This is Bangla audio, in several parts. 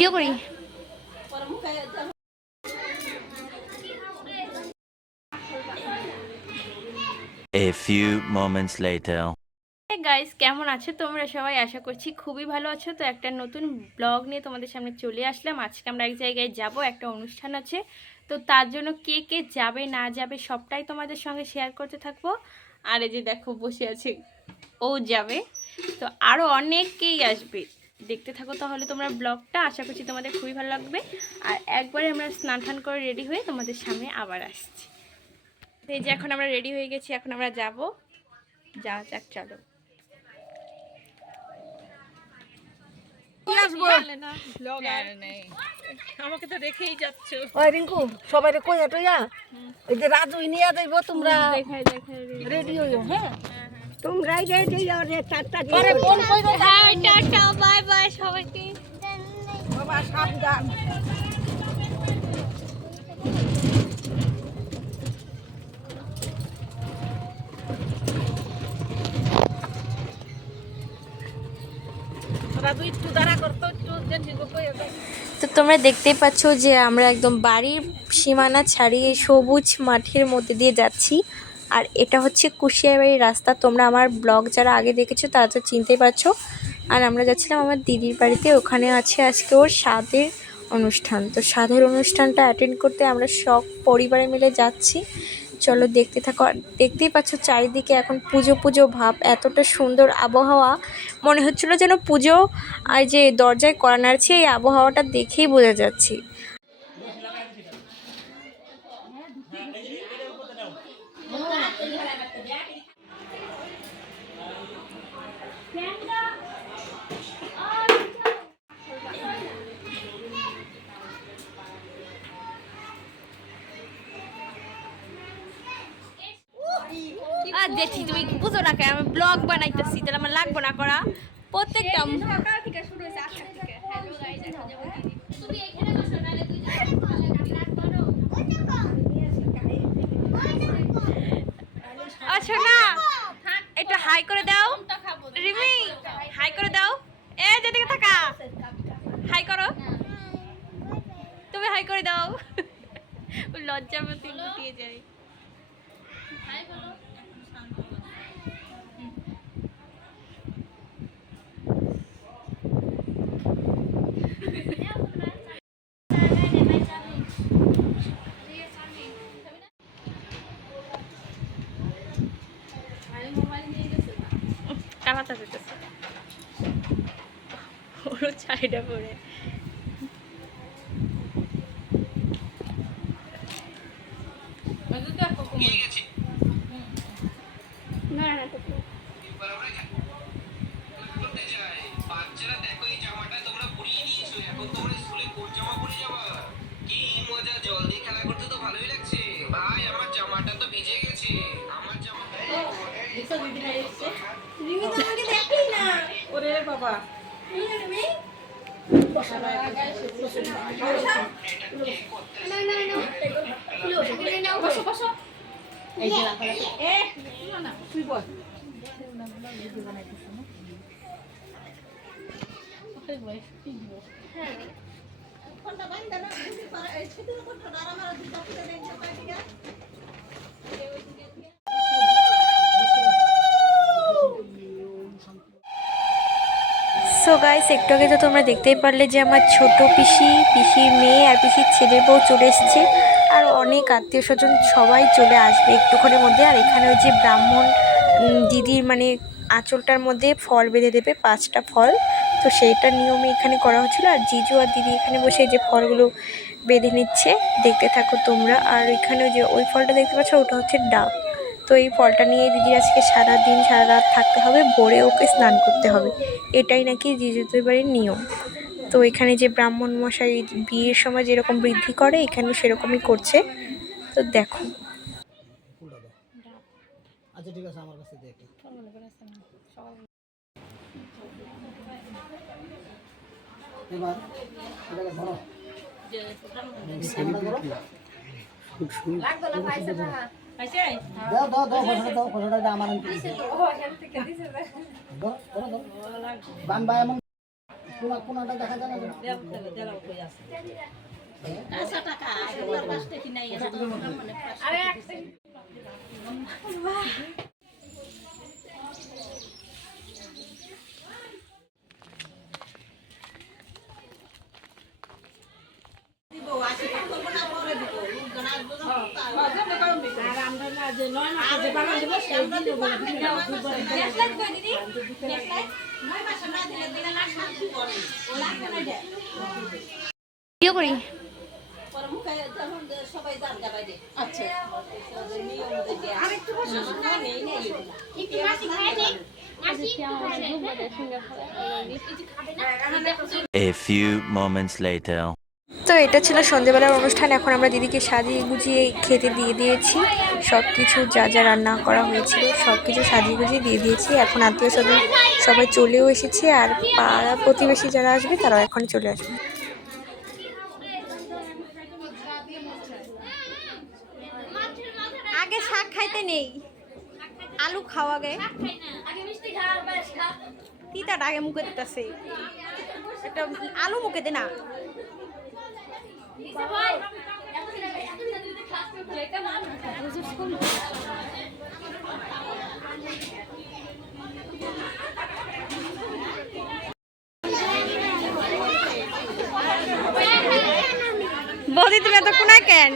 ভিডিও করি। A few moments later. Guys, কেমন আছো তোমরা সবাই? আশা করছি খুবই ভালো আছো। তো একটা নতুন ব্লগ নিয়ে তোমাদের সামনে চলে আসলাম। আজকে আমরা এক জায়গায় যাব, একটা অনুষ্ঠান আছে। তো তার জন্য কে কে যাবে না যাবে সবটাই তোমাদের সঙ্গে শেয়ার করতে থাকবো। আর এই যে দেখো বসে আছে, ও যাবে। তো আরও অনেকেই আসবে, দেখতে থাকো তাহলে তোমরা ব্লগটা। আশা করছি তোমাদের খুবই ভালো লাগবে। আর একবারে আমরা স্নান টান করে রেডি হয়ে তোমাদের সামনে আবার আসছি। তো এই যে এখন আমরা রেডি হয়ে গেছি, এখন আমরা যাব। যাওয়া যাক, চলো। আমাকে তো দেখেই যাচ্ছ। ওই রিঙ্কু সবাই কইয়া টইয়া ওই যে রাজু নিয়ে যাইব, তোমরা রেডি হইও। হ্যাঁ, তোমরাই রেডি হইও রে। চারটা আরে ফোন কই দাও। হাই, টাটা, বাই বাই সবাইকে। বাবা সাবধান। রাজু একটু দাঁড়া করতো, একটু জেন্টি কইয়া দাও। তো তোমরা দেখতেই পাচ্ছ যে আমরা একদম বাড়ির সীমানা ছাড়িয়ে সবুজ মাঠের মধ্যে দিয়ে যাচ্ছি। আর এটা হচ্ছে কুশিয়াবাড়ির রাস্তা। তোমরা আমার ব্লগ যারা আগে দেখেছো তারা তো চিনতেই পারছো। আর আমরা যাচ্ছিলাম আমার দিদির বাড়িতে, ওখানে আছে আজকে ওর সাধের অনুষ্ঠান। তো সাধের অনুষ্ঠানটা অ্যাটেন্ড করতে আমরা সব পরিবারে মিলে যাচ্ছি। চলো দেখতে থাকো। আর দেখতেই পাচ্ছ চারিদিকে এখন পুজো পুজো ভাব, এতটা সুন্দর আবহাওয়া, মনে হচ্ছিলো যেন পুজো আর যে দরজায় কড়া নাড়ছে, এই আবহাওয়াটা দেখেই বোঝা যাচ্ছে। আর দেখি তুমি বুঝো না কেন আমি ব্লগ বানাইতেছি, তাহলে আমার লাগবো না করা প্রত্যেকটা। সকাল থেকে শুরু হয়েছে 8টা থেকে। হ্যালো গাইস, এখন যাব দিদি। তুমি এখানে বসো, নালে তুই যা রাত করো। আচ্ছা না, এটা হাই করে দাও রিমি, হাই করে দাও। এ যেদিকে থাকা হাই করো, তুমি হাই করে দাও। লজ্জার মতো লুটিয়ে যায়। হাই বলো। কামাতা যেতেছে ওর ছাইটা পরে। ওরে বাবা, সো গাইস, একটু আগে তো তোমরা দেখতেই পারলে যে আমার ছোট পিসির মেয়ে আর পিসির ছেলের বউ চলে এসেছে। আর অনেক আত্মীয় স্বজন সবাই চলে আসবে একটুখানির মধ্যে। আর এখানে ওই যে ব্রাহ্মণ দিদির মানে আঁচলটার মধ্যে ফল বেঁধে দেবে, 5টা ফল। তো সেইটা নিয়মে এখানে করা হচ্ছিলো। আর জিজু আর দিদি এখানে বসে যে ফলগুলো বেঁধে নিচ্ছে, দেখতে থাকো তোমরা। আর এখানে যে ওই ফলটা দেখতে পাচ্ছ, ওটা হচ্ছে ডাব। তো এই ফলটা নিয়ে দিদির আজকে সারাদিন সারা রাত থাকতে হবে, ভোরে ওকে স্নান করতে হবে, এটাই নাকি জিজুদের বাড়ির নিয়ম। তো এখানে যে ব্রাহ্মণ মশাই বিয়ের সময় যেরকম বৃদ্ধি করে, এখানে সেরকমই করছে। তো দেখো। আচ্ছা ঠিক আছে, আমার কাছে দেখো। এবার এটাকে ধরো। দাও দাও দাও, ফসলটা দাও, ফসলটা আমার আনতে দিছে। দাও দাও দাও বান ভাই এমন ভিডিও করি। A few moments later. তো এটা ছিল সন্ধ্যেবেলার অনুষ্ঠান। এখন আমরা দিদিকে সাজিয়ে গুজিয়ে খেতে দিয়ে দিয়েছি। সব কিছু যা যা রান্না করা হয়েছিল সব কিছু সাজিয়ে গুজিয়ে দিয়ে দিয়েছি। এখন আত্মীয় স্বজন সবাই চলেও এসেছে, আর পাড়া প্রতিবেশী যারা আসবে তারাও এখন চলে আসবে। আগে শাক খাইতে নেই, আলু খাওয়া গে, তিতাটা আগে মুখে দিতেছে, একটা আলু মুখে দে না। বৌদি তুমি এত কোনা কেন?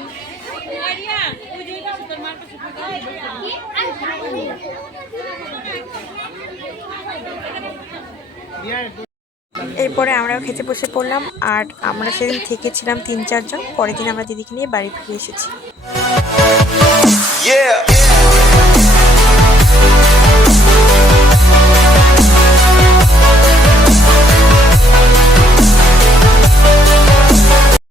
এরপরে আমরাও খেতে বসে পড়লাম। আর আমরা সেদিন থেকেছিলাম 3-4 জন। পরের দিন আমরা দিদিকে নিয়ে বাড়ি ফিরে এসেছি।